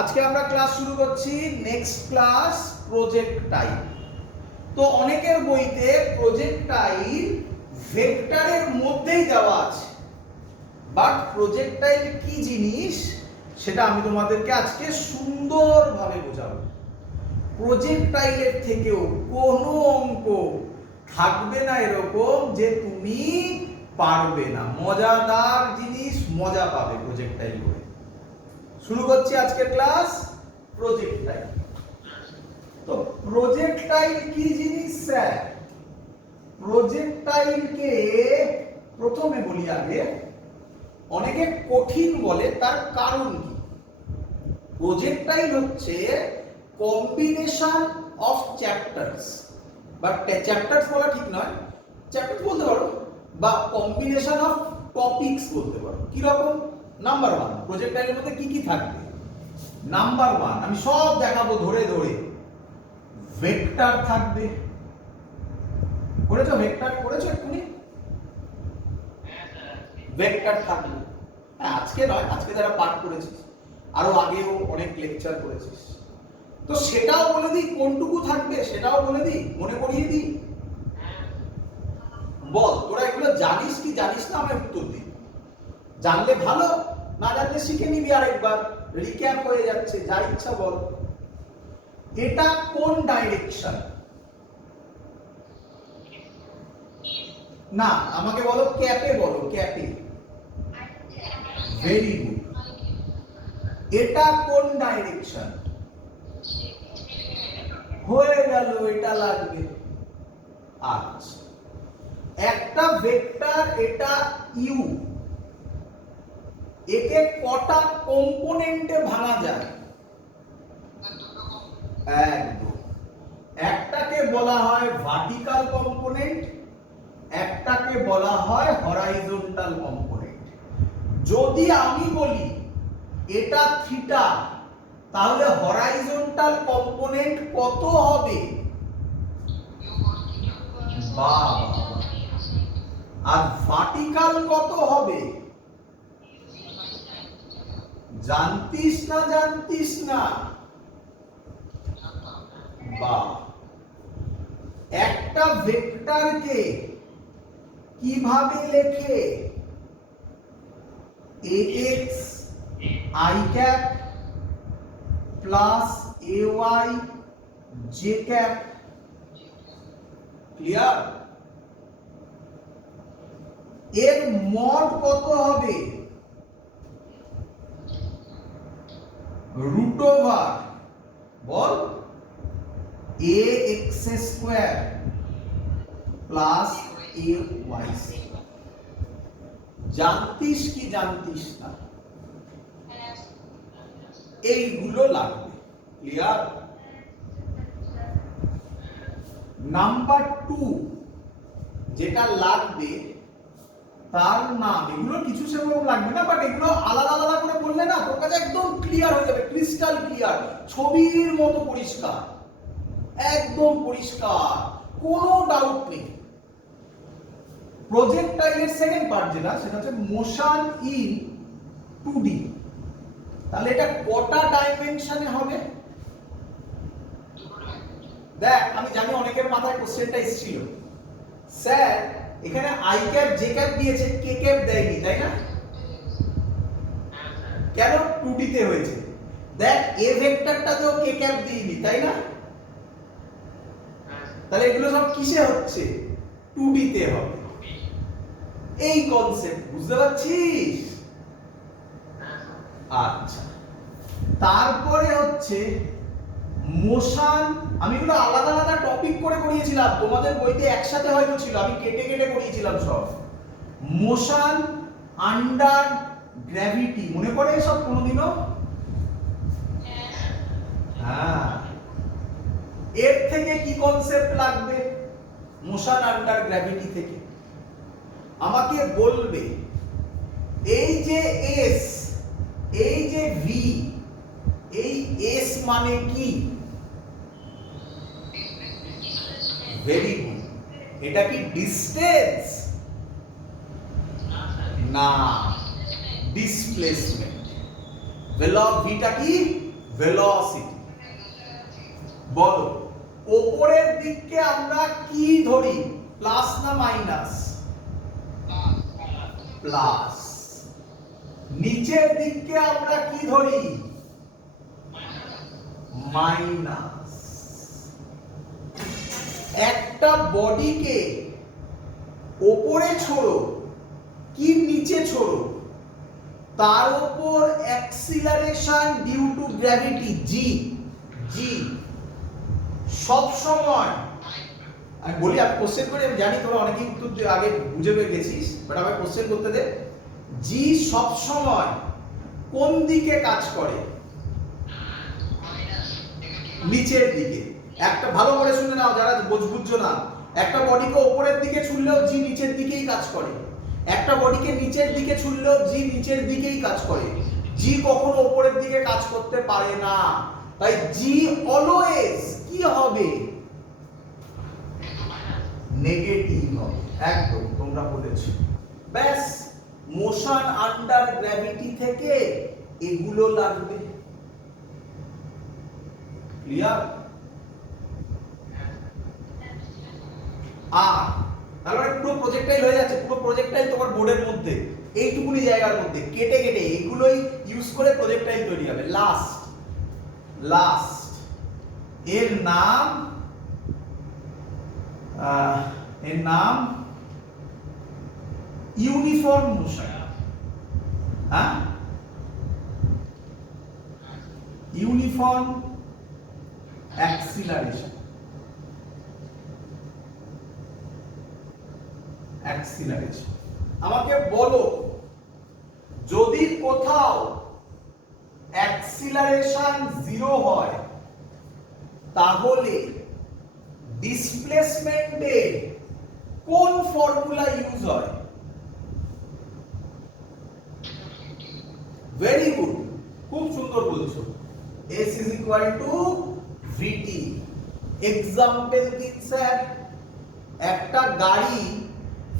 আজকে আমরা ক্লাস শুরু করছি নেক্সট ক্লাস প্রজেক্টাইল। তো অনেকের বইতে প্রজেক্টাইল ভেক্টরের মধ্যেই দেওয়া আছে, বাট প্রজেক্টাইল কি জিনিস সেটা আমি তোমাদেরকে আজকে সুন্দরভাবে বোঝাবো। প্রজেক্টাইলের থেকেও কোনো অঙ্ক থাকবে না এরকম যে তুমি পারবে না। মজাদার জিনিস, মজা পাবে প্রজেক্টাইল করে। শুরু করছি আজকের ক্লাস প্রজেক্টাইল। তো প্রজেক্টাইল কি জিনিস স্যার? প্রজেক্টাইলকে প্রথমে বলি আগে, অনেকে কঠিন বলে, তার কারণ কি? প্রজেক্টাইল হচ্ছে combination of chapters, but chapters বলা ঠিক নয়, চ্যাপ্টার বলতে পারো বা কম্বিনেশন অফ টপিকস বলতে পারো। কি রকম? নাম্বার ওয়ান, প্রজেক্টাইলের মধ্যে কি কি থাকবে? নাম্বার ওয়ান, আমি সব দেখাবো ধরে ধরে। ভেক্টর থাকবে। করেছো ভেক্টর? করেছো এক্ষুনি? ভেক্টর থাকবে। হ্যাঁ, আজকে নয়, আজকে যারা পাঠ করেছিস, আরো আগেও অনেক লেকচার করেছিস, তো সেটাও বলে দিই কোনটুকু থাকবে, সেটাও বলে দিই, মনে করিয়ে দিই। বল তোরা এগুলো জানিস কি জানিস না, আমি উত্তর দিই। জানলে ভালো, না জানলে শিখে নিবি আরেকবার, রিক্যাপ হয়ে যাচ্ছে, যা ইচ্ছা বল। এটা কোন ডাইরেকশন? না, আমাকে বলো ক্যাপে, বলো ক্যাপে। Very good. এটা কোন ডাইরেকশন? হয়ে গেল, এটা লাগবে। আচ্ছা, একটা ভেক্টর, এটা ইউ, একে কটা কম্পোনেন্টে ভাঙা যায়? একদম। একটাকে বলা হয় ভার্টিক্যাল কম্পোনেন্ট, একটাকে বলা হয় হরাইজন্টাল কম্পোনেন্ট। যদি আমি বলি এটা থিটা, তাহলে হরাইজন্টাল কম্পোনেন্ট কত হবে? বাহ, আর ভার্টিক্যাল কত হবে? জানতিস না জানতিস না? বাহ। একটা ভেক্টরকে কিভাবে লেখে? ax i cap plus ay j cap। Clear? এর মড কত হবে? রুট ওভার, বল, ax স্কয়ার প্লাস ay। জানতিস কি জানতিস না? এইগুলো লাগবে। ক্লিয়ার? নাম্বার টু যেটা লাগবে তার নাম, এগুলো কিছু সেরকম লাগবে না, বাট এগুলো আলাদা আলাদা করে বললে না তোর কাছে একদম ক্লিয়ার হয়ে যাবে, ক্রিস্টাল ক্লিয়ার, ছবির মতো পরিষ্কার, একদম পরিষ্কার, কোনো ডাউট নেই। প্রজেক্টাইলের সেকেন্ড পার্ট যেটা, সেটা হচ্ছে মোশন ইন 2D। তাহলে এটা কটা ডাইমেনশনে হবে? দেখ, আমি জানি অনেকের মাথায় কোশ্চেনটা এসেছিল, স্যার এখানে আই ক্যাপ জে ক্যাপ দিয়েছে, কে ক্যাপ দেয়নি, তাই না? কেন? 2D তে হয়েছে। দেখ, এ ভেক্টরটাতেও কে ক্যাপ দিইনি, তাই না? তাহলে এগুলো সব কিসে হচ্ছে? 2D তে হবে। এই কনসেপ্ট বুঝতে পারছিস? আচ্ছা, তারপরে হচ্ছে মোশন। আমি এগুলো আলাদা আলাদা টপিক করে করিয়েছিলাম, তোমাদের বইতে একসাথে হয়তো ছিল, আমি কেটে কেটে করিয়েছিলাম সব। মোশন আন্ডার গ্র্যাভিটি, মনে পড়ে এসব কোনোদিনও? হ্যাঁ। এর থেকে কি কনসেপ্ট লাগবে? মোশন আন্ডার গ্র্যাভিটি থেকে আমাকে বলবে এই যে এস, এই যে ভি, এই এস মানে কি? Very good. এটা কি ডিসটেন্স? না, ডিসপ্লেসমেন্ট। ভেলভ ভিটা কি? ভেলোসিটি। বলো উপরের দিককে আমরা কি ধরি, প্লাস না মাইনাস? প্লাস। নিচের দিককে আমরা কি ধরি? মাইনাস। একটা বডিকে উপরে ছোড়ো কি নিচে ছোড়ো, তার উপর অ্যাক্সিলারেশন ডিউ টু গ্র্যাভিটি জি সব সময়, আমি বলি আমি কোশ্চেন করে, আমি জানি তোরা অনেকেই উত্তর আগে বুঝে পেয়ে গেছিস, বাট আমি কোশ্চেন করতে দে। জি সব সময় কোন দিকে কাজ করে? নিচের দিকে। একটা ভালো করে শুনে নাও যারা বুঝছো না, একটা বডিকে উপরের দিকে ছুড়লেও জি নিচের দিকেই কাজ করে, একটা বডিকে নিচের দিকে ছুড়লেও জি নিচের দিকেই কাজ করে। জি কখনো উপরের দিকে কাজ করতে পারে না, তাই জি অলওয়েজ কি হবে? নেগেটিভ হবে। একদম তোমরা বলেছো। ব্যাস, মোশন আন্ডার গ্র্যাভিটি থেকে এগুলো লাগবে। ক্লিয়ার? তাহলে পুরো প্রজেক্টাইল হয়ে যাচ্ছে, পুরো প্রজেক্টাইল তোমার বোর্ডের মধ্যে এইটুকুনি জায়গার মধ্যে কেটে কেটে এগুলোই ইউজ করে প্রজেক্টাইল তৈরি হবে। লাস্ট এর নাম ইউনিফর্ম মোশন। হ্যাঁ, ইউনিফর্ম অ্যাক্সিলারেশন। আমাকে বলো, যদি কোথাও অ্যাক্সিলারেশন 0 হয় তাহলে ডিসপ্লেসমেন্টের কোন ফর্মুলা ইউজ হয়? ভেরি গুড, খুব সুন্দর বলছো। S is equal to VT। Example দিন স্যার। একটা গাড়ি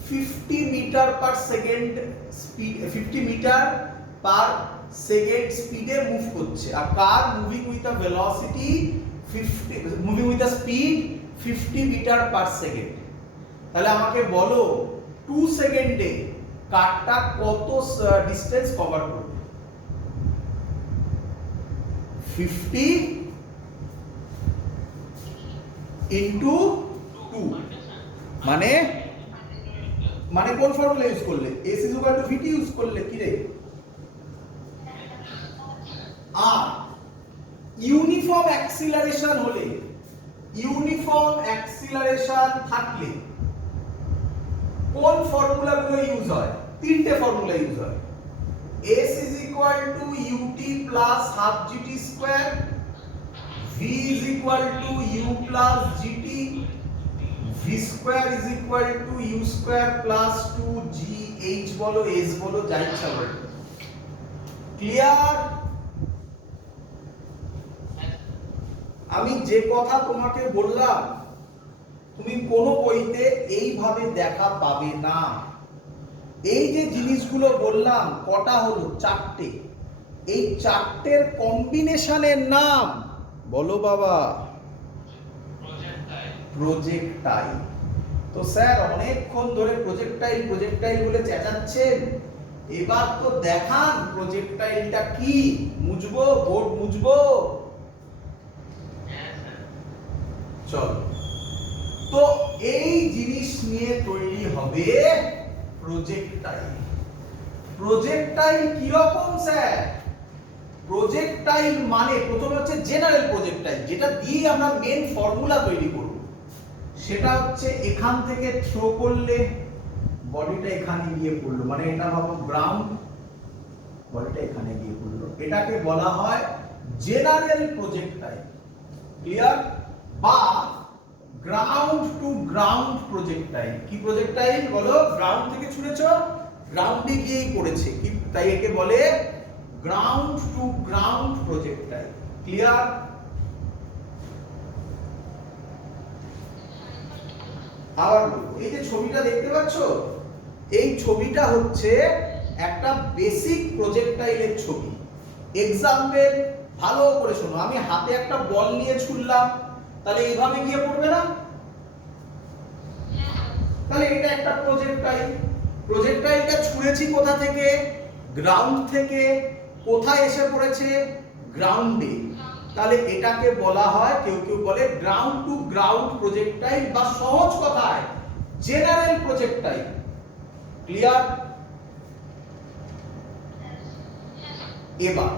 50 metre per second speed, 50 metre per second স্পিডে মুভ করছে, আর car moving with a velocity 50 metre per second. তাহলে আমাকে বলো 2 সেকেন্ডে কারটা কত ডিসটেন্স কভার করবে? 50 ইনটু 2 মানে কোন ফর্মুলা ইউজ করলে? S is equal to VT use করলে কি রে? আর ইউনিফর্ম অ্যাক্সিলারেশন হলে, ইউনিফর্ম অ্যাক্সিলারেশন থাকলে কোন ফর্মুলাগুলো ইউজ হয়? তিনটে ফর্মুলা ইউজ হয়। S is equal to ut plus half gt square, v is equal to u plus gt, v square is equal to u square plus 2gh বলো s বলো যা ইচ্ছা বলো। ক্লিয়ার? আমি যে কথা তোমাকে বললাম তুমি কোনো বইতে এইভাবে দেখা পাবে না। এই যে জিনিসগুলো বললাম কটা হলো? 4টে। এই 4টের কম্বিনেশনের নাম বলো বাবা। প্রজেক্টাইল। তো স্যার অনেকক্ষণ ধরে প্রজেক্টাইল বলে চেঁচাচ্ছেন, এবার তো দেখান প্রজেক্টাইলটা কি। মুছবো, বোর্ড মুছবো? চলো। তো এই জিনিস নিয়ে তৈরি হবে প্রজেক্টাইল। প্রজেক্টাইল কি রকম স্যার? প্রজেক্টাইল মানে প্রথমে হচ্ছে জেনারেল প্রজেক্টাইল, যেটা দিয়ে আমরা মেন ফর্মুলা তৈরি করব। সেটা হচ্ছে এখান থেকে থ্রো করলে বডিটা এখানে গিয়ে পড়লো, মানে এটা ভাবো গ্রাউন্ড, বডিটা এখানে গিয়ে পড়লো, এটাকে বলা হয় জেনারেল প্রজেক্টাইল। ক্লিয়ার? বা গ্রাউন্ড টু গ্রাউন্ড প্রজেক্টাইল। কি প্রজেক্টাইল বলো? গ্রাউন্ড থেকে ছুঁড়েছো, গ্রাউন্ডে গিয়েই পড়েছে, কি তাই একে বলে ground to ground projectile. Clear? আবার এই যে ছবিটা দেখতে পাচ্ছ, এই ছবিটা হচ্ছে একটা বেসিক প্রজেক্টাইলের ছবি। এক্সাম্পল ভালো করে শোনো, আমি হাতে একটা বল নিয়ে ছুড়লাম, তাহলে এইভাবে গিয়ে পড়বে না? তাহলে এটা একটা প্রজেক্টাইল। প্রজেক্টাইলটা ছুঁড়েছি কোথা থেকে? গ্রাউন্ড থেকে। কোথায় এসে পড়েছে? গ্রাউন্ডে। তাহলে এটাকে বলা হয়, কেউ কেউ বলে গ্রাউন্ড টু গ্রাউন্ড প্রজেক্টাইল, বা সহজ কথায় জেনারেল প্রজেক্টাইল। ক্লিয়ার? এবার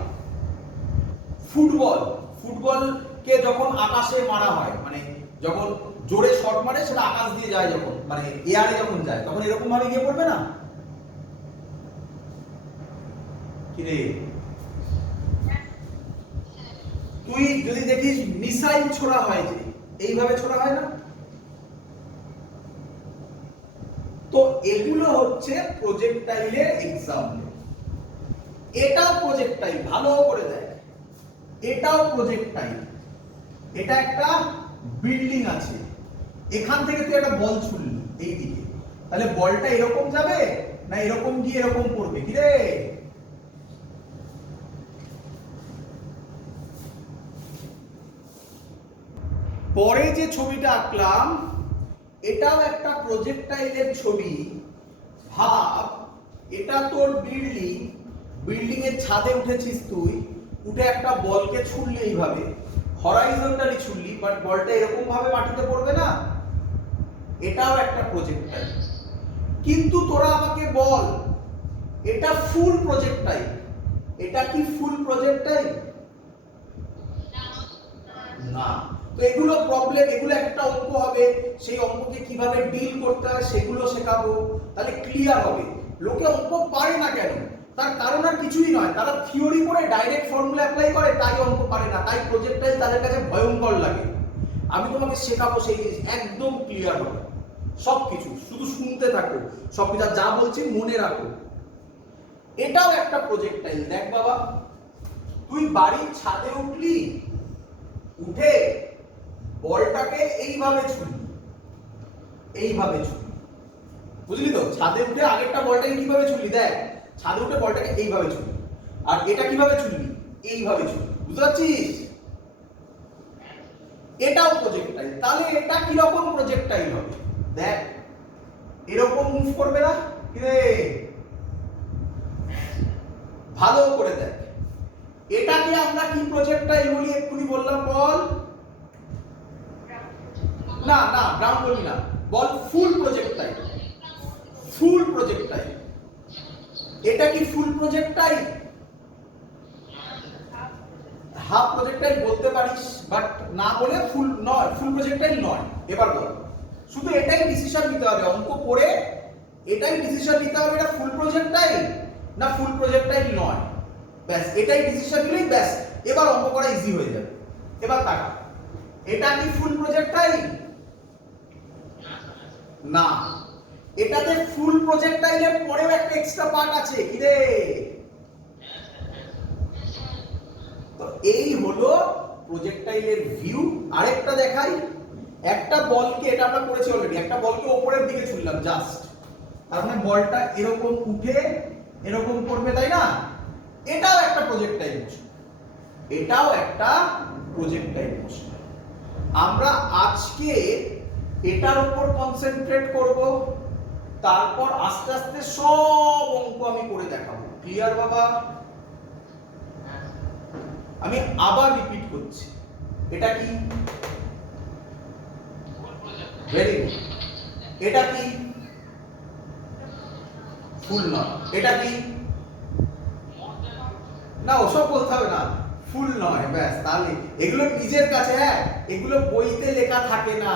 ফুটবলকে যখন আকাশে মারা হয়, মানে যখন জোরে শট মারে সেটা আকাশ দিয়ে যায়, যখন মানে এয়ারে যখন যায়, তখন এরকম ভাবে গিয়ে পড়বে না? কি রে, তুই যদি দেখিস মিসাইল ছোড়া হয় যে এইভাবে ছোড়া হয় না? তো এগুলো হচ্ছে প্রজেক্টাইলের এক্সাম্পল। এটাও প্রজেক্টাইল, ভালো করে দেখ, এটাও প্রজেক্টাইল। এটা একটা বিল্ডিং আছে, এখান থেকে তুই একটা বল ছুড়লি এইদিকে, তাহলে বলটা এরকম যাবে না এরকম গিয়ে এরকম পড়বে? কি রে, পরে যে ছবিটা আঁকলাম এটাও একটা প্রজেক্টাইলের ছবি। ভাব, এটা তোর বিল্ডিং, বিল্ডিং এর ছাদে উঠেছিস তুই, উঠে একটা বলকে ছুড়লি এইভাবে, হরাইজন্টালি ছুড়লি, বাট বলটা এরকম ভাবে মাটিতে পড়বে না? এটাও একটা প্রজেক্টাইল। কিন্তু তোরা আমাকে বল, এটা ফুল প্রজেক্টাইল। এটা কি ফুল প্রজেক্টাইল? না। তো এগুলো প্রবলেম, এগুলো একটা অঙ্ক হবে, সেই অঙ্ককে কিভাবে ডিল করতে হয় সেগুলো শেখাবো, তাহলে ক্লিয়ার হবে। লোকে অঙ্ক পারে না কেন? তার কারণ আর কিছুই নয়, তারা থিওরি পড়ে ডাইরেক্ট ফর্মুলা অ্যাপ্লাই করে, তাই অঙ্ক পারে না, তাই প্রজেক্টাইল তাদের কাছে ভয়ঙ্কর লাগে। আমি তোমাকে শেখাবো সেই জিনিস, একদম ক্লিয়ার হবে সবকিছু, শুধু শুনতে থাকো, সবকিছু যা বলছি মনে রাখো। এটাও একটা প্রজেক্টাইল। দেখ বাবা, তুই বাড়ির ছাদে উঠলি, উঠে বলটাকে এইভাবে ছুঁড়লি, এইভাবে ছুঁড়লি, বুঝলি তো? ছাদে উঠে আগেরটা বলটাকে কিভাবে ছুঁড়লি, দেখ, ছাদে উঠে বলটাকে এইভাবে ছুঁড়লি, আর এটা কিভাবে ছুঁড়লি, এইভাবে ছুঁড়লি, বুঝতে পারছিস? এটাও প্রজেক্টাইল। তাহলে এটা কি রকম প্রজেক্টাইল হবে? দেখ, এরকম মুভ করবে না? কি রে, ভালো করে দেখ, এটাকে আমরা কি প্রজেক্টাইল বলি এক্ষুনি বললাম, বল। না না, গ্রাউন্ড বলি না, বল ফুল প্রজেক্টাইল। ফুল প্রজেক্টাইল। এটা কি ফুল প্রজেক্টাইল? হাফ প্রজেক্টাইল বলতে পারিস, বাট না বলে ফুল নয়, ফুল প্রজেক্টাইল নয়। এবার বল, শুধু এটাই ডিসিশন নিতে হবে অঙ্ক পড়ে, এটাই ডিসিশন নিতে হবে, এটা ফুল প্রজেক্টাইল না ফুল প্রজেক্টাইল নয়, ব্যাস এটাই ডিসিশন নিলেই ব্যাস, এবার অঙ্ক করা ইজি হয়ে যাবে। এবার তাকা, এটা কি ফুল প্রজেক্টাইল? না। এটাতে ফুল প্রজেক্টাইলের পরেও একটা এক্সট্রা পার্ট আছে, কি রে? তো এই হলো প্রজেক্টাইলের ভিউ। আরেকটা দেখাই, একটা বলকে, এটা আমরা করেছি অলরেডি, একটা বলকে উপরের দিকে ছুড়লাম জাস্ট, তার মানে বলটা এরকম উঠে এরকম করবে, তাই না? এটাও একটা প্রজেক্টাইল মোশন, এটাও একটা প্রজেক্টাইল মোশন। আমরা আজকে এটার উপর কনসেন্ট্রেট করব, তারপর আস্তে আস্তে সব অঙ্ক আমি করে দেখাবো। ক্লিয়ার বাবা? আমি আবার রিপিট করছি, এটা কি? Very good. এটা কি? ফুল নয়। এটা কি? না, ওসব বলতে হবে না, ফুল নয়, ব্যাস। তাহলে এগুলো নিজের কাছে, হ্যাঁ, এগুলো বইতে লেখা থাকে না।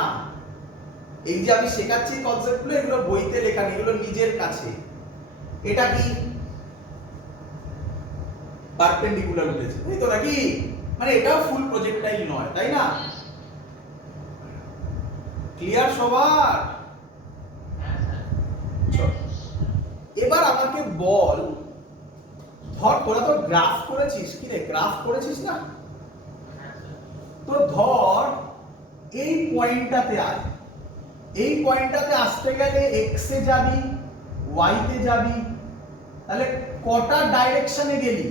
এই যে আমি শেখাচ্ছি কনসেপ্টগুলো, এগুলো বইতে লেখা নেই, এগুলো নিজের কাছে। এটা কি? পারপেন্ডিকুলার উঠেছে, তাই তো নাকি? মানে এটাও ফুল প্রজেক্টাইল নয়, তাই না? ক্লিয়ার সবার? এবার আমাকে বল, ধর তোরা তো গ্রাফ করেছিস, কি রে, গ্রাফ করেছিস না? তো ধর এই পয়েন্টটাতে আয়, এই পয়েন্টটাতে আসতে গেলে এক্স এ যাবি, ওয়াই তে যাবি, তাহলে কটা ডাইরেকশনে গেলি?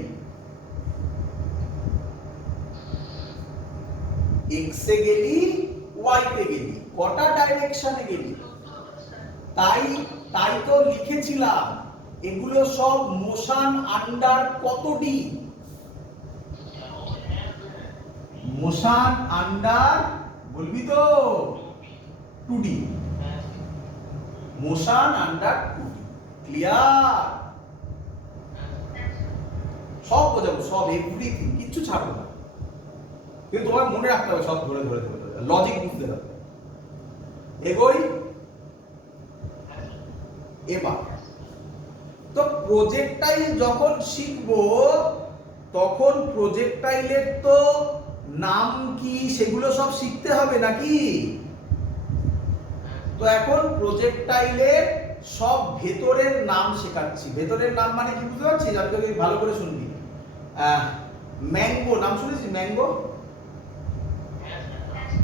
এক্স এ গেলি ওয়াই তে গেলি, কটা ডাইরেকশনে গেলি। তাই তাই তো লিখেছিলাম এগুলো সব মোশন আন্ডার কত ডি, মোশন আন্ডার বলবি তো 2D, motion under 2D। Clear? সব বোঝাবো, সব এভরিথিং, কিচ্ছু ছাড়বো না, কিন্তু তোমার মনে রাখতে হবে সব ধরে ধরে ধরে লজিক বুঝতে হবে। এগোই এবার। তো প্রজেক্টাইল যখন শিখবো তখন প্রজেক্টাইলের তো নাম কি সেগুলো সব শিখতে হবে নাকি। তো এখন প্রজেক্টাইলের সব ভেতরের নাম শেখাচ্ছি। ভেতরের নাম মানে কি বুঝতে পারছিস? আমি তোকে ভালো করে শুনবি। ম্যাঙ্গো নাম শুনেছিস? ম্যাঙ্গো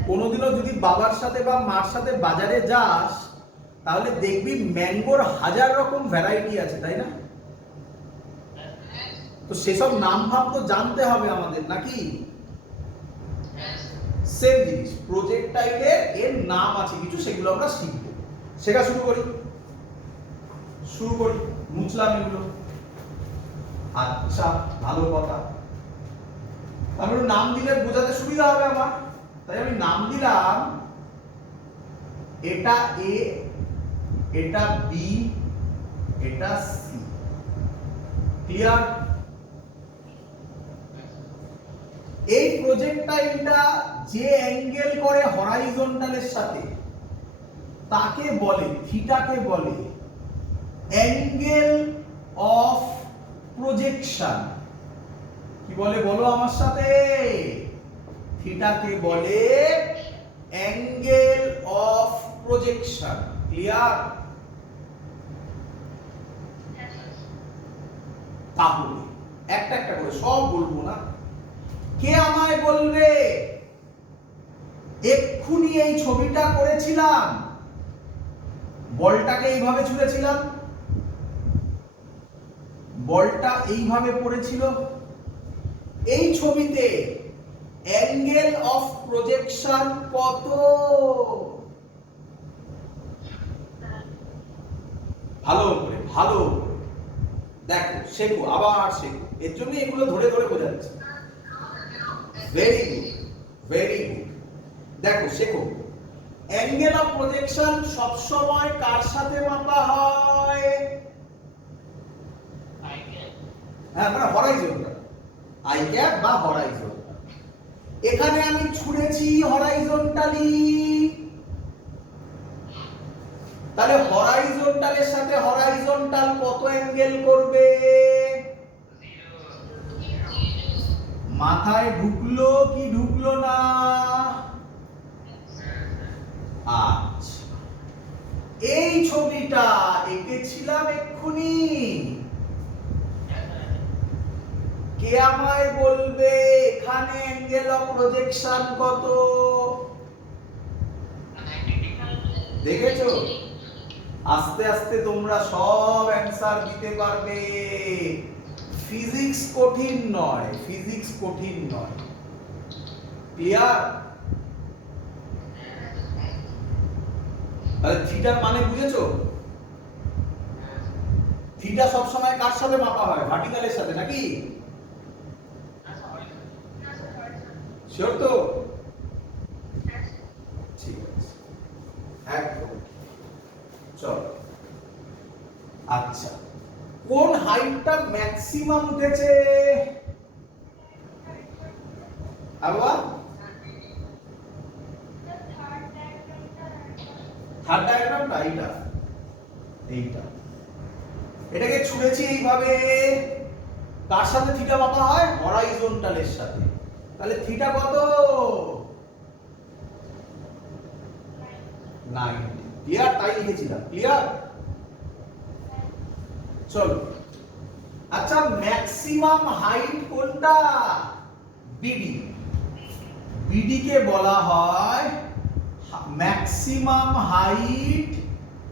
কোনোদিনও যদি বাবার সাথে বা মার সাথে বাজারে যাস তাহলে দেখবি ম্যাঙ্গোর 1000 রকম ভ্যারাইটি আছে, তাই না? তো সেসব নাম ভাব তো জানতে হবে আমাদের নাকি। সেম জিনিস প্রজেক্টাইলের এর নাম আছে কিছু, সেগুলো আমরা শিখবো। শেখা শুরু করি মুছলাম এগুলো। আচ্ছা ভালো কথা, আমি নাম দিলে বোঝাতে সুবিধা হবে আমার, তাই আমি নাম দিলাম এটা এ, এটা বি, এটা সি। ক্লিয়ার? এই প্রজেক্টাইলটা যে অ্যাঙ্গেল করে হরাইজন্টালের সাথে তাকে বলে, থিটাকে বলে অ্যাঙ্গেল অফ প্রজেকশন। কি বলে বলো আমার সাথে? থিটাকে বলে অ্যাঙ্গেল অফ প্রজেকশন। ক্লিয়ার? তাহলে একটা একটা করে সব বলবো না। কে আমায় বলবে এক্ষুনি এই ছবিটা করেছিলাম, বলটাকে এইভাবে ছুঁড়েছিলাম, বলটা এইভাবে পড়েছিল, এই ছবিতে অ্যাঙ্গেল অফ প্রজেকশন কত? ভালো করে দেখো, শেখো, আবার শেখো। এর জন্য এগুলো ধরে ধরে বোঝাচ্ছি। Very good, very good. দেখো শেখো, অ্যাঙ্গেল অফ প্রজেকশন সব সময় কার সাথে মাপা হয়? হ্যাঁ, মানে হরাইজন্টাল, আই ক্যাপ বা হরাইজন্টাল। এখানে আমি ছুঁড়েছি হরাইজন্টালি, তাহলে হরাইজন্টালের সাথে হরাইজন্টাল কত অ্যাঙ্গেল করবে? মাথায় ঢুকলো কি ঢুকলো না? আচ্ছা, এই ছবিটা এঁকেছিলাম এক্ষুনি, কে আমায় বলবে এখানে অ্যাঙ্গেল অফ প্রজেকশন কত? দেখেছো? আস্তে আস্তে তোমরা সব অ্যানসার দিতে পারবে। ফিজিক্স কঠিন নয়, ফিজিক্স কঠিন নয়। ক্লিয়ার? তাহলে থিটার মানে বুঝেছো? থিটা সব সময় কার সাথে মাপা হয়? ভার্টিক্যালের সাথে নাকি? শিওর তো? ঠিক আছে, একদম। চলো, আচ্ছা, কোন হাইটটা ম্যাক্সিমাম উঠেছে? আবার থার্ড ডায়াগ্রামটা এইটা, এটাকে ছুঁড়েছি এইভাবে, কার সাথে থিটা মাপা হয়? হরাইজন্টালের সাথে। তাহলে থিটা কত? 90। ক্লিয়ার? তাই লিখেছিলাম। ক্লিয়ার? চলো, আচ্ছা, ম্যাক্সিমাম হাইট কোনটা? বিডি। বিডি কে বলা হয় maximum height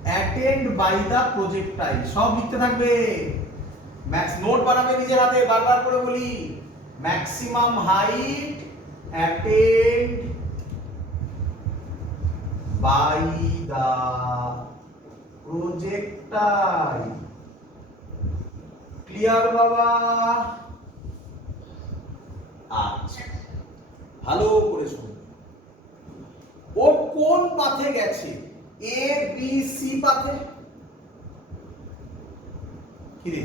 attained by the projectile. সব লিখতে থাকবে, ম্যাক্স নোট বানাবে নিজের হাতে, বারবার করে বলি, maximum height attend by the projectile. Clear বাবা? আচ্ছা, ভালো করে শুনুন। ও কোন পাথে গেছে? এ বি সি পাথে। কি রে?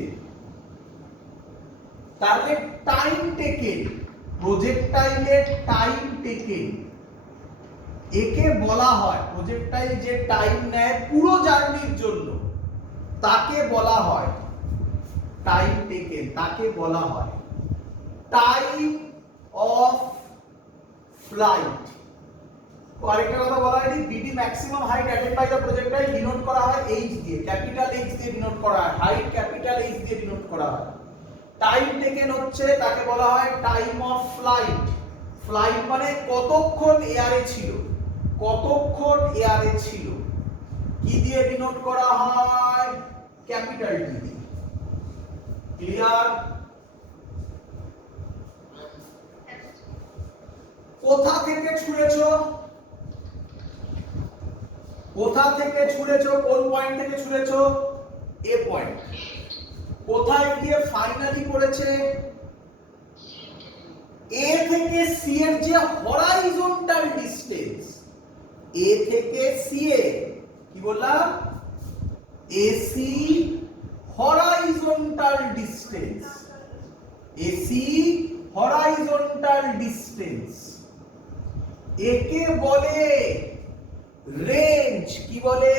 তাহলে টাইম টেকেন, প্রজেক্টাইলের টাইম টেকেন, একে বলা হয়, প্রজেক্টাইল যে টাইম নেয় পুরো জার্নির জন্য তাকে বলা হয় টাইম টেকেন, তাকে বলা হয় টাইম অফ ফ্লাইট। আরেকটা কথা বলা হয়নি, BD maximum height attained by the projectile denote করা হয় এইচ দিয়ে, ক্যাপিটাল এইচ দিয়ে ডিনোট করা হয়, হাইট ক্যাপিটাল এইচ দিয়ে ডিনোট করা হয়। টাইম টেকেন হচ্ছে তাকে বলা হয় টাইম অফ ফ্লাইট। ফ্লাইট মানে কতক্ষণ এয়ারে ছিল, কতক্ষণ এয়ারে ছিল, কি দিয়ে ডিনোট করা হয়? ক্যাপিটাল টি দিয়ে। ক্লিয়ার? কোথা থেকে ছুঁড়েছো? কোথা থেকে ছুঁড়েছো? কোন পয়েন্ট থেকে ছুঁড়েছো? এ পয়েন্ট। কোথায় গিয়ে ফাইনালি পড়েছে? এ থেকে সি এর যে হরাইজন্টাল ডিসটেন্স, এ থেকে সি এ কি বললাম? AC horizontal distance, AC horizontal distance, একে বলে রেঞ্জ। কি বলে?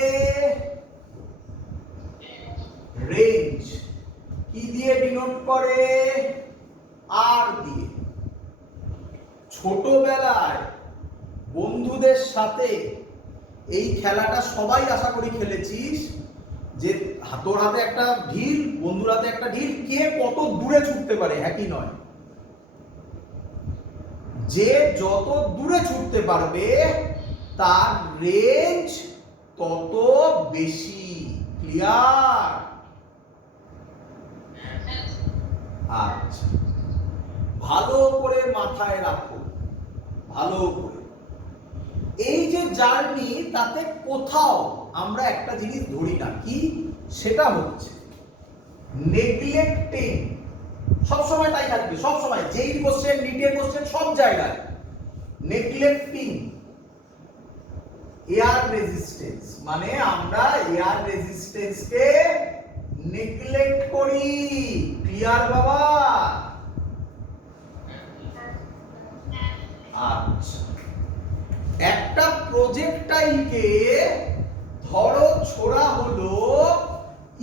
রেঞ্জ। কি দিয়ে ডিনোট করে? আর দিয়ে। ছোটবেলায় বন্ধুদের সাথে এই খেলাটা সবাই আশা করি খেলেছিস, যে তোর হাতে একটা ঢিল, বন্ধুর হাতে একটা ঢিল, কে কত দূরে ছুটতে পারে, একই নয়, যে যত দূরে ছুটতে পারবে তার রেঞ্জ তত বেশি। ক্লিয়ার? আচ্ছা, ভালো করে মাথায় রাখো, ভালো করে। এই যে জার্নি, তাতে কোথাও আমরা একটা জিনিস ধরি না, কি? সেটা হচ্ছে নেগলেক্টিং। সব সময় তাই থাকবে, সব সময়, যেই কোশ্চেন, নিটের কোশ্চেন, সব জায়গায় নেগলেক্টিং এয়ার রেজিস্ট্যান্স, মানে আমরা এয়ার রেজিস্ট্যান্সকে নেগলেক্ট করি। ক্লিয়ার বাবা? আচ্ছা, একটা প্রজেক্টাইলকে ধরো ছোড়া হলো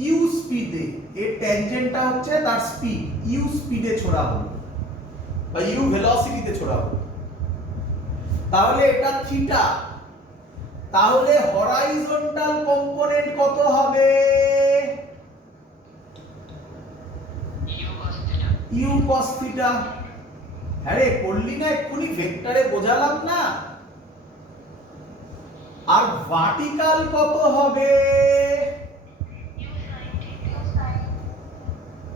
ইউ স্পিডে, এর ট্যানজেন্টটা হচ্ছে তার স্পিড, ইউ স্পিডে ছোড়া হলো বা ইউ ভেলোসিটিতে ছোড়া হলো, তাহলে এটা থিটা। তাহলে হরাইজন্টাল কম্পোনেন্ট কত হবে? U cos theta. আরে করলি না এক্ষুনি, ভেক্টরে বোঝালাম না? আর ভার্টিক্যাল কত হবে?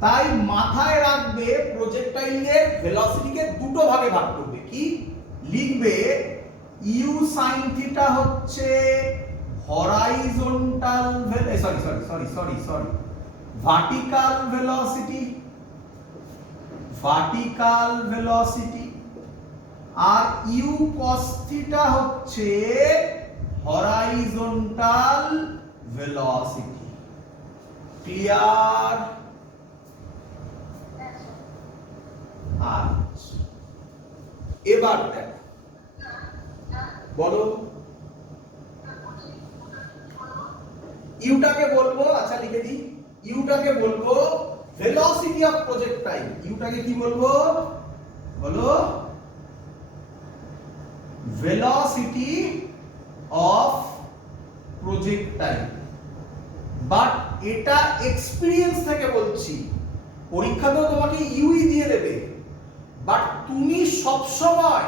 তাই মাথায় রাখবে, প্রজেক্টাইলের ভেলোসিটিকে দুটো ভাগে ভাগ করবে। কি লিখবে? ইউ sin থিটা হচ্ছে horizontal vertical velocity, vertical velocity, আর ইউ cos থিটা হচ্ছে হরাইজন্টাল ভেলোসিটি। ক্লিয়ার? আচ্ছা, এবার দেখো, বলো ইউটাকে বলবো, আচ্ছা লিখে দিই, ইউটাকে বলবো ভেলোসিটি অফ প্রজেক্টাইল। ইউটাকে কি বলবো? বলো ভেলোসিটি অফ প্রজেক্টাইল। বাট এটা এক্সপেরিয়েন্স থেকে বলছি, পরীক্ষাতেও তোমাকে ইউই দিয়ে দেবে, বাট তুমি সব সময়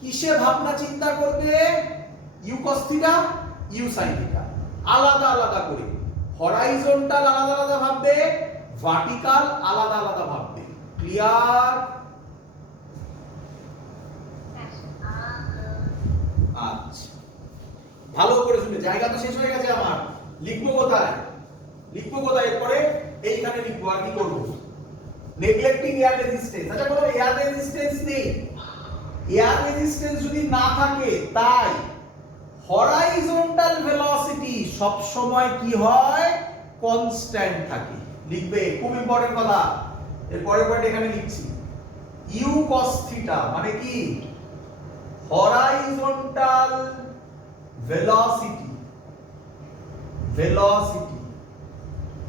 কিসে ভাবনা চিন্তা করবে? U cos theta, U sin theta, আলাদা আলাদা করে। হরাইজন্টাল আলাদা আলাদা ভাববে, ভার্টিক্যাল আলাদা আলাদা ভাববে। ক্লিয়ার? আচ্ছা, ভালো করে শুনে, জায়গা তো শেষ হয়ে গেছে আমার। লিখবো কোথায়? লিখবো কোথায়? এরপরে এইখানে লিখবো, আর কি করবো? Neglecting air resistance. আচ্ছা, কোনো এয়ার রেজিস্ট্যান্স নেই। এয়ার রেজিস্ট্যান্স যদি না থাকে, তাই হরাইজন্টাল ভেলোসিটি সব সময় কি হয়? কনস্ট্যান্ট থাকে। লিখবে, খুব ইম্পর্টেন্ট কথা। এর পরের পয়েন্ট এখানে লিখছি। ইউ cos থিটা মানে কি? Horizontal velocity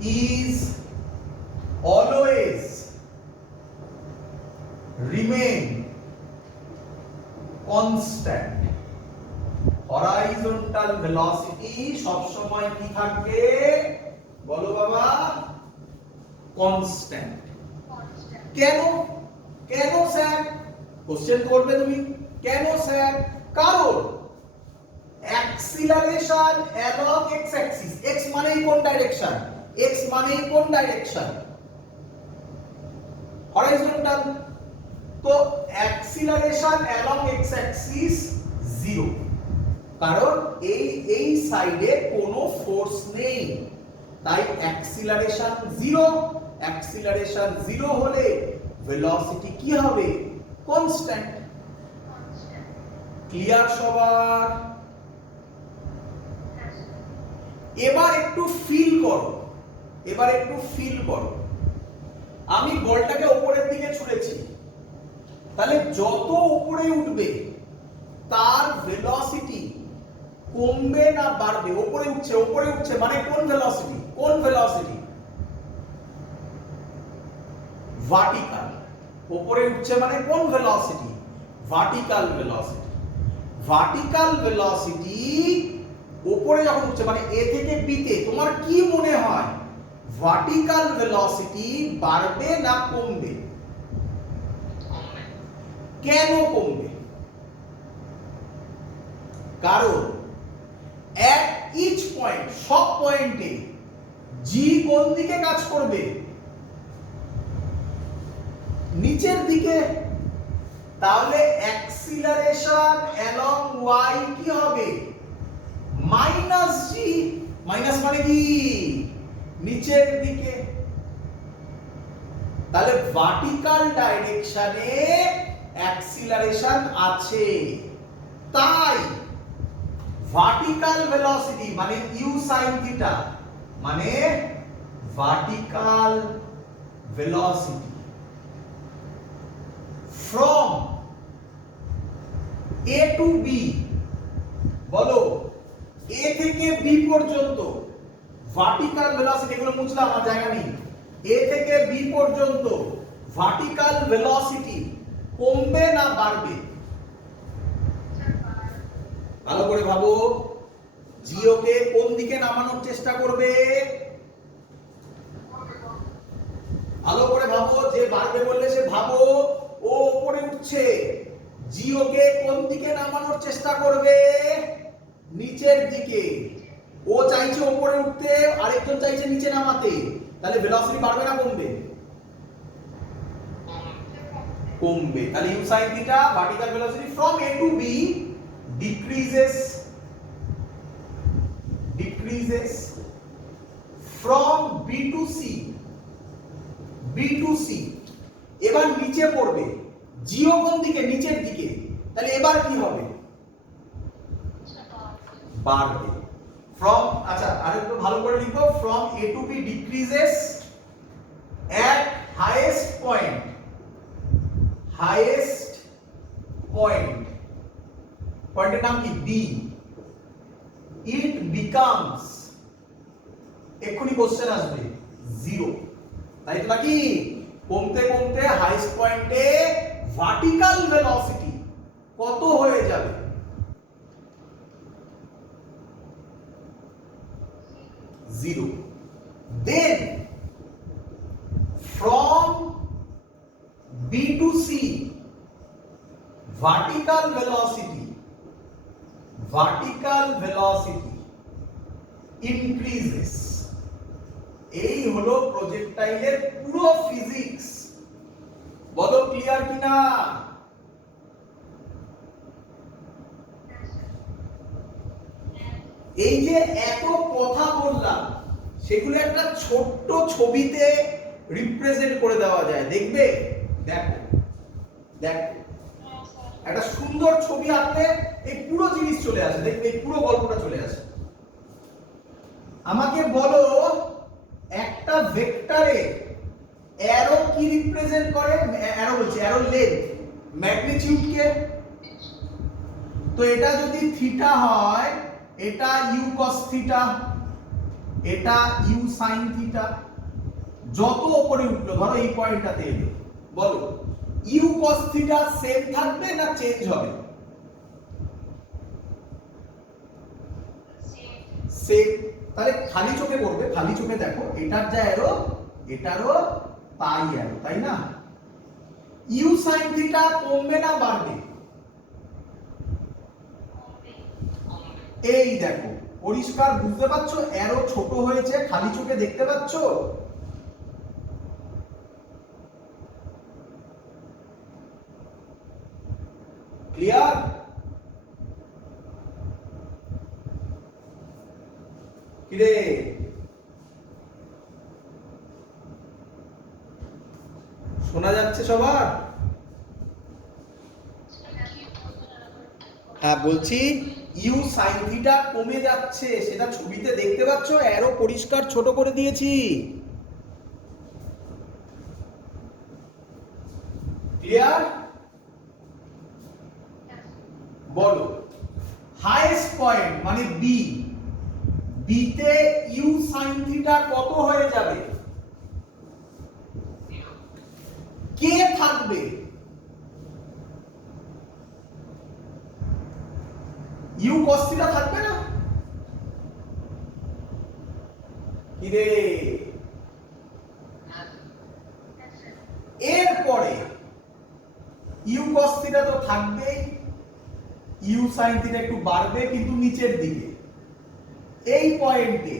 is always remain constant. horizontal velocity সব সময় কি থাকবে? বলো বাবা, কনস্ট্যান্ট। কেন? কেন স্যার? কোশ্চেন করবে তুমি, কেন স্যার? কারণ acceleration along x Axis, x মানেই কোন ডাইরেকশন? এক্স মানেই কোন ডাইরেকশন? হরাইজন্টাল। তো অ্যাক্সিলারেশন অ্যালং এক্স অ্যাক্সিস 0, কারণ এই সাইডে কোনো ফোর্স নেই, তাই অ্যাক্সিলারেশন 0। অ্যাক্সিলারেশন 0 হলে ভেলোসিটি কি হবে? কনস্ট্যান্ট। ক্লিয়ার সবার? এবার একটু ফিল করো, এবার একটু ফিল করো। আমি বলটাকে উপরের দিকে ছুঁড়েছি, তাহলে যত উপরে উঠবে তার ভেলোসিটি কমবে না বাড়বে? উপরে উঠছে, উপরে উঠছে মানে কোন ভেলোসিটি? কোন ভেলোসিটি? ভার্টিক্যাল। উপরে উঠছে মানে কোন velocity? Vertical velocity. Vertical velocity উপরে যখন উঠছে মানে এ থেকে বি তে, তোমার কি মনে হয় ভার্টিক্যাল ভেলোসিটি বাড়বে না কমবে? কেন কমবে? কারণ at each point, সব পয়েন্টে জি কোন দিকে কাজ করবে? নিচের দিকে। তাহলে অ্যাক্সিলারেশন অ্যালং y কি হবে? Minus G. মাইনাস মানে কি? নিচের দিকে। তাহলে ভার্টিক্যাল ডাইরেকশনে অ্যাক্সিলারেশন আছে, তাই ভার্টিক্যাল ভেলোসিটি মানে u sin থিটা মানে vertical velocity from a to b, বলো a থেকে b পর্যন্ত ভার্টিক্যাল ভেলোসিটি, এগুলো মুছলাম, আমার জায়গা নেই। a থেকে b পর্যন্ত ভার্টিক্যাল ভেলোসিটি কমবে না বাড়বে? ভালো করে ভাবো। জিওকে কোন দিকে নামানোর চেষ্টা করবে? ভালো করে ভাবো, যে বাড়বে বললে সে ভাবো ও উপরে উঠছে, জিওকে কোন দিকে নামানোর চেষ্টা করবে? নিচের দিকে। ও চাইছে উপরে উঠতে, আরেকজন চাইছে নিচে নামাতে, তাহলে ভেলোসিটি বাড়বে না কমবে? কমবে। তাহলে u sin theta vertical velocity from a to b decreases from b to c, b to c। এবার নিচে পড়বে, জিও কোন দিকে? নিচের দিকে, তাহলে এবার কি হবে? বাড়বে। from, আচ্ছা আরেকটু ভালো করে লিখো, from a to b decreases at highest point, পয়েন্টের নাম কি? b, it becomes, এক্ষুনি কোশ্চেন আসবে, 0। তাই তো নাকি? কমতে কমতে হাইস্ট পয়েন্টে ভার্টিক্যাল ভেলোসিটি কত হয়ে যাবে? 0। Then from b to c vertical velocity increases। এই হলো প্রজেক্টাইলের পুরো ফিজিক্স। বলো ক্লিয়ার কিনা? এই যে এত কথা বললাম সেগুলো একটা ছোট্ট ছবিতে রিপ্রেজেন্ট করে দেওয়া যায়, দেখবে? দেখো দেখো, একটা সুন্দর ছবি আঁকলে এই পুরো জিনিস চলে আসে, দেখবে এই পুরো গল্পটা চলে আসে। আমাকে বলো একটা ভেক্টরে অ্যারো কি রিপ্রেজেন্ট করে? অ্যারো বলছি, অ্যারো লেন্থ ম্যাগনিটিউড কে। তো এটা যদি থিটা হয়, এটা ইউ cos থিটা, এটা ইউ sin থিটা। যত উপরে উঠলো, ধরো এই পয়েন্টটাতে এলো, বলো ইউ cos থিটা সেম থাকবে না চেঞ্জ হবে? সেম। তাহলে খালি চোখে করবে, খালি চোখে দেখো এটার যা অ্যারো এটারও তাই অ্যারো, তাই না? ইউ sin থিটা কমবে না বাড়বে? এই দেখো পরিষ্কার বুঝতে পারছো, অ্যারো ছোট হয়েছে, খালি চোখে দেখতে পাচ্ছো? ক্লিয়ার? কিরে শোনা যাচ্ছে সবার? হ্যাঁ বলছি ইউ sin থিটা কমে যাচ্ছে, সেটা ছবিতে দেখতে পাচ্ছো, অ্যারো পরিষ্কার ছোট করে দিয়েছি। ক্লিয়ার? বলো হাইয়েস্ট পয়েন্ট মানে বি, বিতে ইউ sin থিটা কত হয়ে যাবে? কে থাকবে? ইউ cos থিটা থাকবে না? কি রে? এরপরে ইউ cos থিটা তো থাকবেই, ইউ sin থিটা একটু বাড়বে কিন্তু নিচের দিকে। এই পয়েন্টে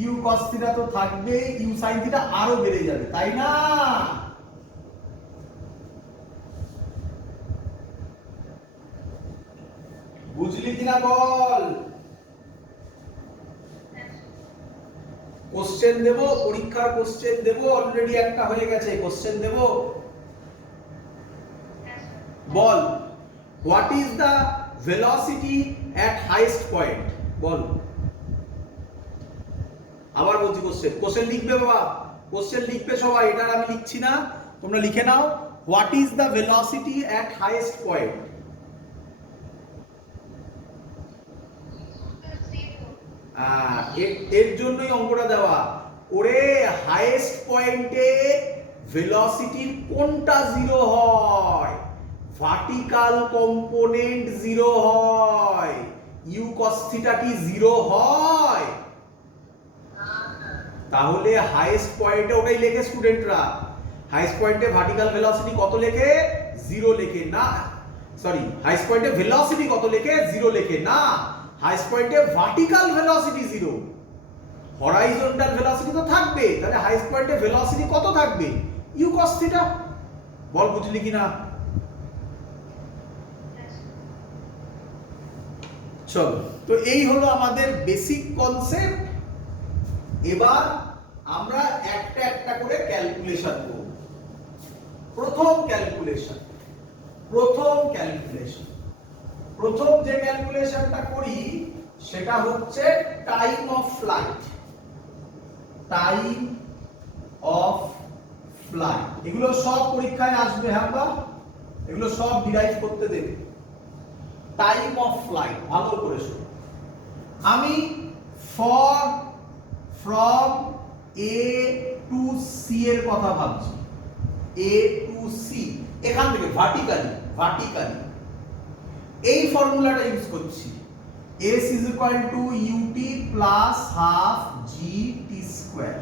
ইউ cos থিটা তো থাকবেই, ইউ sin থিটা আরো বেড়ে যাবে, তাই না? বুঝলি কিনা বল? কোশ্চেন দেব, পরীক্ষার কোশ্চেন দেব, অলরেডি একটা হয়ে গেছে, কোশ্চেন দেব। বল what is the velocity at highest point? বল। আবার বলছি কোশ্চেন, কোশ্চেন লিখবে বাবা, কোশ্চেন লিখবে সবাই, এটা আমি লিখছি না, তোমরা লিখে নাও। What is the velocity at highest point? এর জন্যই অঙ্কটা দেওয়া। ওরে হাইয়েস্ট পয়েন্টে ভেলোসিটির কোনটা জিরো হয়? ভার্টিক্যাল কম্পোনেন্ট জিরো হয়। ইউ cos থিটা কি জিরো হয়? তাহলে হাইয়েস্ট পয়েন্টে ওটাই লেখে স্টুডেন্টরা, হাইয়েস্ট পয়েন্টে ভার্টিক্যাল ভেলোসিটি কত লেখে? জিরো লেখে না, সরি হাইয়েস্ট পয়েন্টে ভেলোসিটি কত লেখে? জিরো লেখে না, হাইয়েস্ট পয়েন্টে vertical velocity zero, horizontal velocity তো থাকবে, তাহলে হাইয়েস্ট পয়েন্টে ভেলোসিটি কত থাকবে? You cos theta. বল বুঝলি কিনা? চলো, তো এই হলো আমাদের বেসিক কনসেপ্ট। এবার আমরা একটা একটা করে ক্যালকুলেশন করব। প্রথম যে ক্যালকুলেশনটা করি সেটা হচ্ছে টাইম অফ ফ্লাইট। এগুলো সব পরীক্ষায় আসবে, হ্যাঁ বা এগুলো সব ডিরাইভ করতে দেবে। টাইম অফ ফ্লাইট ভালো করে শোনো। আমি ফ্রম এ টু সি এর কথা ভাবছি, এ টু সি, এখান থেকে ভার্টিক্যালি এই ফর্মুলাটা ইউজ করছি, s is equal to ut plus half gt square।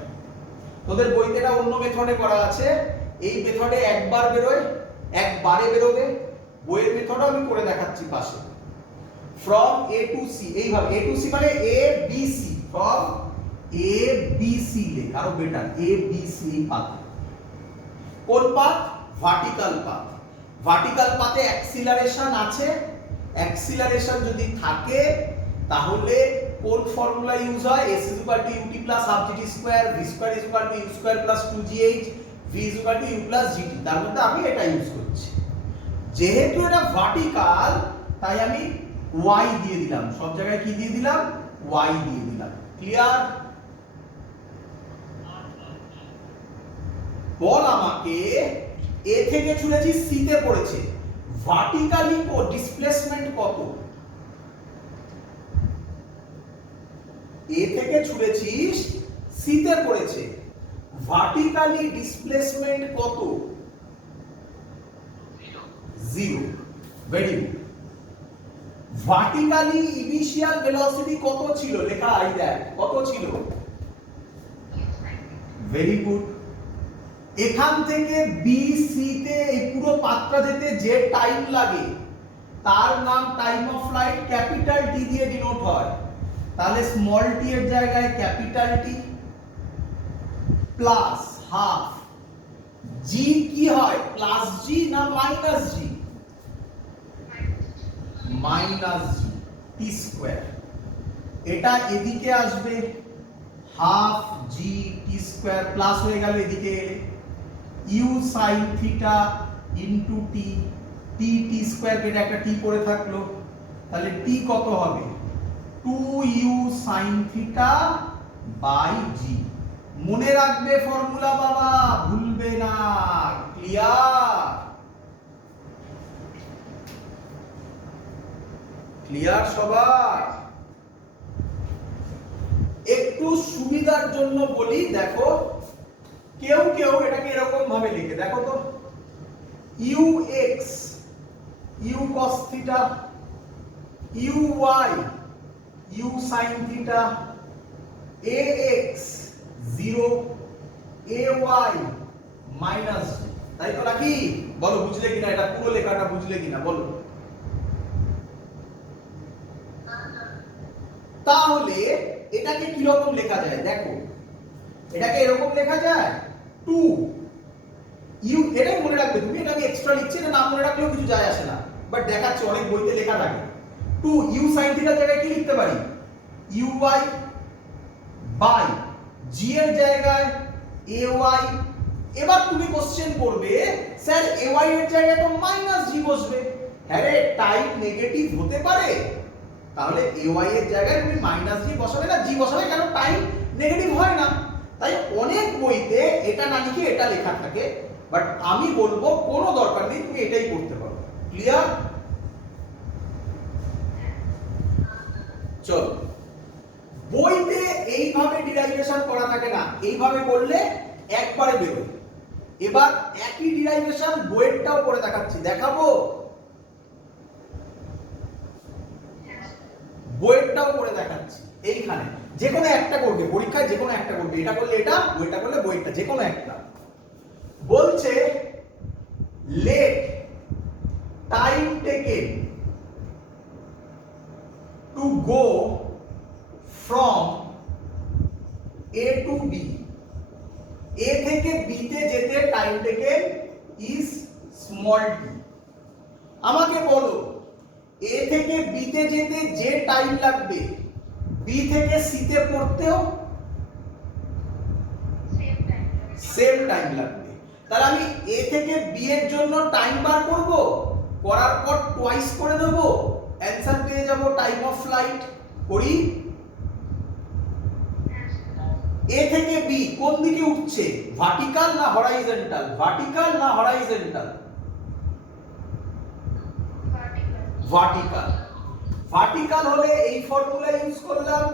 তোদের বইতে এটা অন্য মেথডে করা আছে, এই মেথডে একবার বেরোয়, একবারে বেরোবে, বইয়ের মেথডও আমি করে দেখাচ্ছি পাশে। ফ্রম এ টু সি, এইভাবে এ টু সি মানে A B C, from A B C লেখ, আরো better, A B C path. কোন পাথ? Vertical path. ভার্টিক্যাল পাথে অ্যাক্সিলারেশন আছে, অ্যাক্সিলারেশন যদি থাকে তাহলে কোন ফর্মুলা ইউজ হয়? s ut plus half gt square, v square is equal to u square plus 2gh, v is equal to u plus gt। তার মধ্যে আমি এটা ইউজ করছি। যেহেতু এটা ভার্টিক্যাল তাই আমি y দিয়ে দিলাম, সব জায়গায় কি দিয়ে দিলাম? y দিয়ে দিলাম। ক্লিয়ার? বল আমাকে a থেকে ছুঁড়েছি c তে পড়েছে, ভার্টিক্যালি ডিসপ্লেসমেন্ট কত? a থেকে ছুঁড়েছিস c তে পড়েছে, ভার্টিক্যালি ডিসপ্লেসমেন্ট কত? 0। Very good. Vertically initial velocity কত ছিল? লেখা আই দেখ কত ছিল? Very good. এখান থেকে বি সি তে এই পুরো পাত্রা যেতে যে টাইম লাগে তার নাম time of flight, capital T দিয়ে ডিনোট হয়। তাহলে স্মল টি এর জায়গায় capital T plus half G কি হয়? প্লাস জি না minus G? Minus G T square. এটা এদিকে আসবে half G T square plus হয়ে গেল এদিকে এলে U sine theta into T, T T square কেটে একটা টি পড়ে থাকলো, তাহলে টি কত হবে? 2u sin থিটা বাই জি। মনে রাখবে ফর্মুলা বাবা, ভুলবে না। ক্লিয়ার? ক্লিয়ার সবার? একটু সুবিধার জন্য বলি, দেখো কেউ কেউ এটাকে এরকম ভাবে লিখে, দেখো তো ux u cos theta, uy u sin theta, ax 0 ay minus, তাই তো নাকি? বলো বুঝলে কিনা? এটা পুরো লেখাটা বুঝলে কিনা বলো? তাহলে এটাকে কি রকম লেখা যায়? দেখো এটাকে এরকম লেখা যায় 2 ইউ, এটাই মনে রাখবে তুমি। এটা আমি এক্সট্রা লিখছি, এটা না মনে রাখলেও কিছু যায় আসে না, বাট দেখাচ্ছি অনেক বইতে লেখা থাকে। 2 ইউ sin থিটার জায়গায় কি লিখতে পারি? uy বাই জি এর জায়গায় ay। এবার তুমি কোশ্চেন করবে স্যার ay এর জায়গায় তো মাইনাস জি বসবে। হ্যাঁ রে, টাইম নেগেটিভ হতে পারে, তাহলে ay এর জায়গায় তুমি মাইনাস জি বসাবে না, জি বসাবে, কেন? টাইম নেগেটিভ হয় না। তাই অনেক বইতে এটা না লিখে এটা লেখা থাকে, বাট আমি বলবো কোনো দরকার নেই, তুমি এটাই করতে পারো। ক্লিয়ার? চলো, বইতে এইভাবে ডিরাইভেশন করা থাকে না, এইভাবে করলে একবারে বেরোয়। এবার একই ডিরাইভেশন বইয়েরটাও করে দেখাচ্ছি, দেখাবো? বইয়েরটাও করে দেখাচ্ছি। এইখানে যে কোনো একটা করবে, পরীক্ষায় যে কোনো একটা করবে, এটা করলে এটা, বইটা করলে বইটা, যে কোনো একটা। বলছে let time taken to go from A to B, A থেকে বি তে যেতে time taken is small T. আমাকে বলো এ থেকে বি তে যেতে যে টাইম লাগবে বি থেকে সি তে পড়তেও সেম টাইম লাগবে। তাহলে আমি এ থেকে বি এর জন্য টাইম বার করব, করার পর টুয়াইস করে দেব, অ্যানসার পেয়ে যাব টাইম অফ ফ্লাইট। করি? এ থেকে বি কোন দিকে উঠছে? ভার্টিক্যাল না হরাইজন্টাল? ভার্টিক্যাল না হরাইজন্টাল? ভার্টিক্যাল। ভার্টিক্যাল হলে এই ফর্মুলা ইউজ করলাম,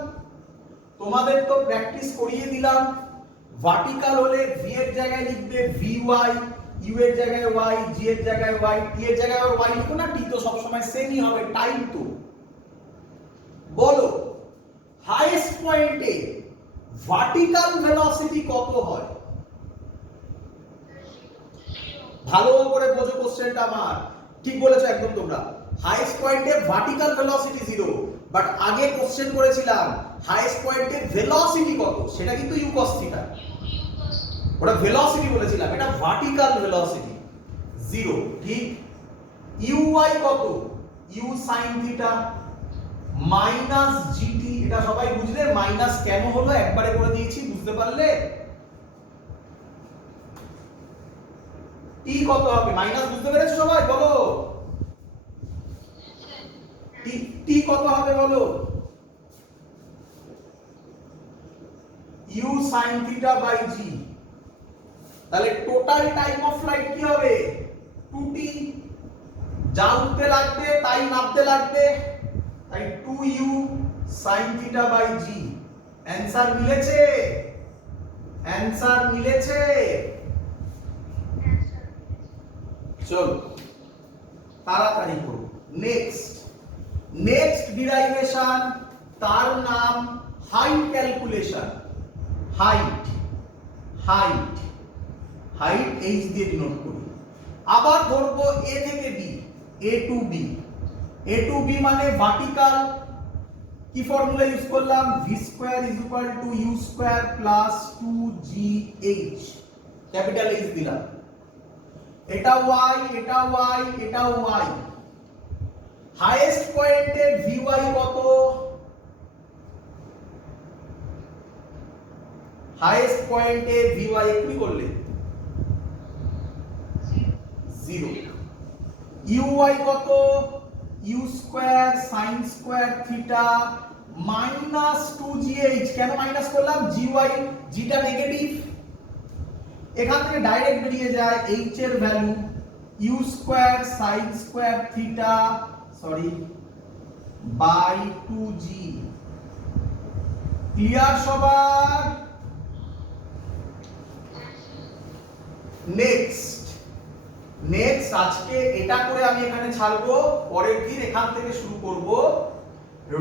তোমাদের তো প্র্যাকটিস করিয়ে দিলাম। ভার্টিক্যাল হলে ভি এর জায়গায় লিখবে vy, ইউ এর জায়গায় y, জি এর জায়গায় y, টি এর জায়গায় y লিখো না, টি তো সব সময় সেমই হবে, টাইম তো। বলো হাইয়েস্ট পয়েন্টে ভার্টিক্যাল ভেলোসিটি কত হয়? ভালো করে বোঝো কোশ্চেনটা আমার। ঠিক বলেছো একদম তোমরা। হাইয়েস্ট পয়েন্টে ভার্টিক্যাল ভেলোসিটি 0, বাট আগে কোশ্চেন করেছিলাম হাইয়েস্ট পয়েন্টে ভেলোসিটি কত, সেটা কিন্তু ইউ cos থিটা, ওটা ভেলোসিটি বলেছিলাম, এটা ভার্টিক্যাল ভেলোসিটি 0। ঠিক? ইউ ওয়াই কত? U sin theta minus GT. এটা সবাই বুঝলে মাইনাস কেন হলো, একবারে করে দিয়েছি, বুঝতে পারলে? টি কত হবে মাইনাস, বুঝতে পেরেছো সবাই? বলো টি কত হবে বলো। ইউ sin থিটা বাই জি। তাহলে টোটাল টাইম অফ ফ্লাইট কি হবে? 2t। যা উঠতে লাগবে তাই নামতে লাগবে, তাই 2u sin theta by G. Answer মিলেছে? অ্যানসার মিলেছে? চলো তাড়াতাড়ি করো। নেক্সট ডিরাইভেশন, তার নাম হাইট ক্যালকুলেশন। হাইট এইচ দিয়ে ডিনোট করি। আবার ধরবো এ থেকে বি, এ টু বি মানে ভার্টিক্যাল। কি ফর্মুলা ইউজ করলাম? V square is equal to U square plus 2gh, capital H দিলাম। এটা y, এটা y, এটা y। হাইয়েস্ট পয়েন্টে vy কত? হাইয়েস্ট পয়েন্টে vy এক্ষুনি করলে 0। uy কত? u square sin square theta minus 2gh। কেন মাইনাস করলাম? gy, জিটা নেগেটিভ, এখান থেকে ডাইরেক্ট বেরিয়ে যায় h এর value u square sin square theta by 2g। Clear সবার? নেক্সট আজকে এটা করে আমি এখানে ছাড়বো, পরের দিন এখান থেকে শুরু করব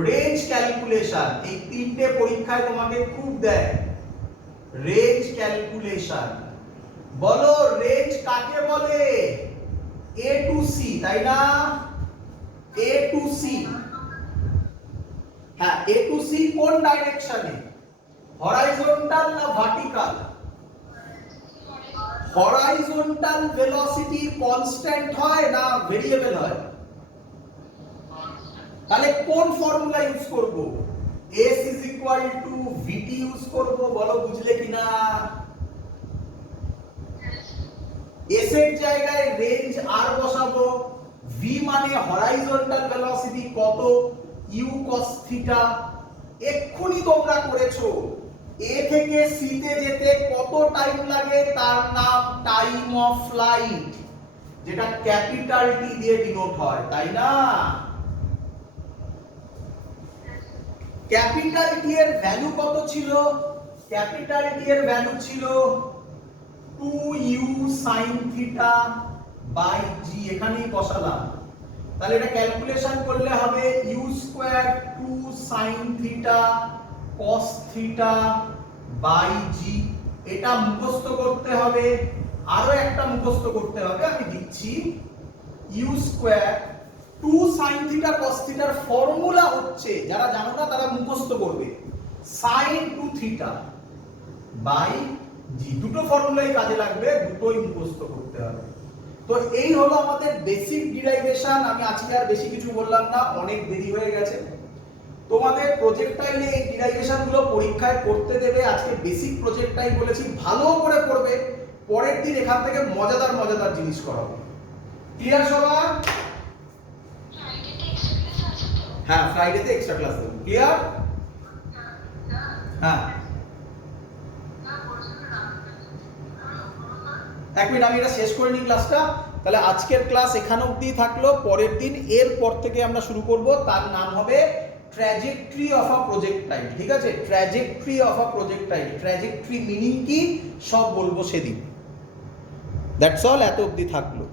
রেঞ্জ ক্যালকুলেশন। এই তিনটে পরীক্ষায় তোমাকে খুব দেয়। রেঞ্জ ক্যালকুলেশন, বলো রেঞ্জ কাকে বলে? এ টু সি, তাই না? এ টু সি। হ্যাঁ, এ টু সি কোন ডাইরেকশনে? হরাইজন্টাল না ভার্টিক্যাল? হরাইজন্টাল ভেলোসিটি কনস্ট্যান্ট হয় না ভেরিয়েবল হয়? তাহলে কোন ফর্মুলা ইউজ করব? s is equal to vt use করব। বলো বুঝলে কিনা? s এর জায়গায় রেঞ্জ r বসাবো। v মানে হরাইজন্টাল ভেলোসিটি কত? u cos theta. এক্ষুনি তোমরা করেছো। a থেকে c তে যেতে কত টাইম লাগে তার নাম টাইম অফ ফ্লাইট, যেটা ক্যাপিটাল টি দিয়ে ডিনোট হয়, তাই না? ক্যাপিটাল টি এর ভ্যালু কত ছিল? ক্যাপিটাল টি এর ভ্যালু ছিল 2u sin theta by g। এখানেই বসালাম। তাহলে এটা ক্যালকুলেশন করলে হবে u square 2 sin theta cos theta by g। এটা মুখস্থ করতে হবে। আরো একটা মুখস্থ করতে হবে, আমি দিচ্ছি। u square 2 sin theta cos থিটার ফর্মুলা হচ্ছে, যারা জানো না তারা মুখস্থ করবে, sin 2 থিটা বাই g। দুটো ফর্মুলাই কাজে লাগবে, দুটোই মুখস্থ করতে হবে। তো এই হলো আমাদের বেসিক ডিরাইভেশন। আমি আজকে আর বেশি কিছু বললাম না, অনেক দেরি হয়ে গেছে। তোমাদের প্রজেক্টাইলে এই ডিরাইভেশন গুলো পরীক্ষায় করতে দেবে। আজকে বেসিক প্রজেক্টাইল বলেছি, ভালো করে করবে। পরের দিন এখান থেকে মজাদার জিনিস করাবো। ক্লিয়ার সবার? হ্যাঁ, ফ্রাইডেতে এক্সট্রা ক্লাস দেবো। ক্লিয়ার? হ্যাঁ, এক মিনিট আমি এটা শেষ করে নিই ক্লাসটা। তাহলে আজকের ক্লাস এখানে অবধি থাকলো। পরের দিন এর পর থেকে আমরা শুরু করব, তার নাম হবে ট্র্যাজেক্টরি অফ আ প্রজেক্টাইল। ঠিক আছে? Trajectory of a projectile, trajectory meaning কি সব বলবো সেদিন। দ্যাটস অল, এত অবধি থাকলো।